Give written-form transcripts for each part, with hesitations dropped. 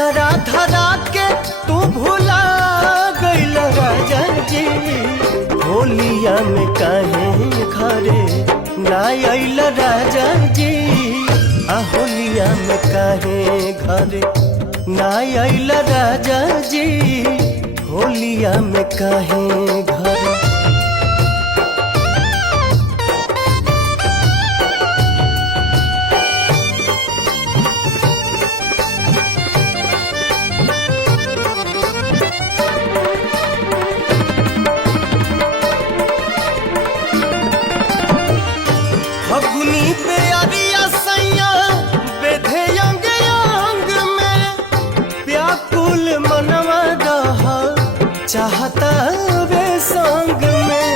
असरा धरा के तू भुला गइल राजा जी, होलिया में काहे घरे ना आइल राजा जी, होलिया में काहे घरे ना आइल राजा जी, होलिया में काहे घरे। फगुनी पे अरिया सैया बेधे अंग अंग में, व्याकुल मनवा रहा चाहता वे संग में।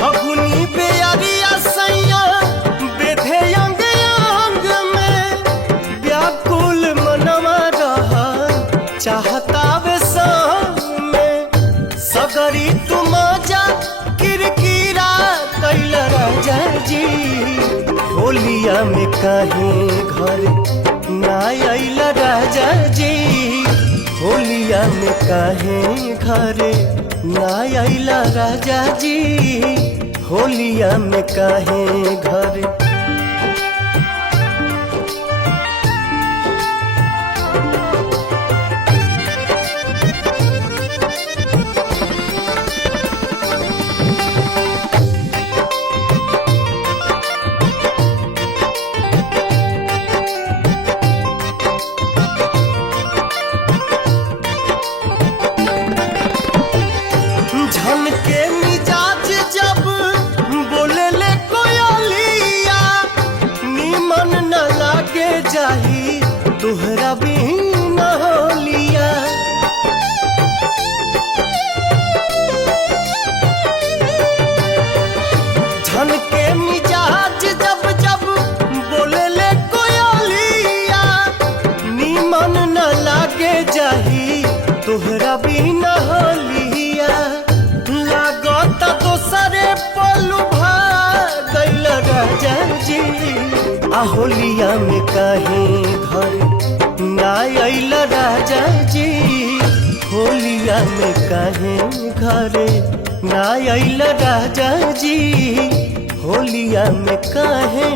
फगुनी पे अरिया सैया बेधे अंग अंग में, व्याकुल मनवा रहा चाहता वे संग में। सगरी तुम जा किरकिरा कैल राजा जी, होलिया में काहे घर ना आइल राजा जी, होलिया में काहे घर ना आइल राजा जी, होलिया में काहे घर। झन के मिजाज जब बोले ले कोयलिया, नीमन न लागे जाही तुहरा बिन होलिया। झन के मिजाज जब जब बोले ले कोयलिया, नीमन न लागे जाही तुहरा बिन होलिया। लागत दोसरे पलू गइल राजा जी, होलिया में काहे घर ना आइल राजा जी, होलिया में काहे घरे ना आइल राजा जी, होलिया में काहे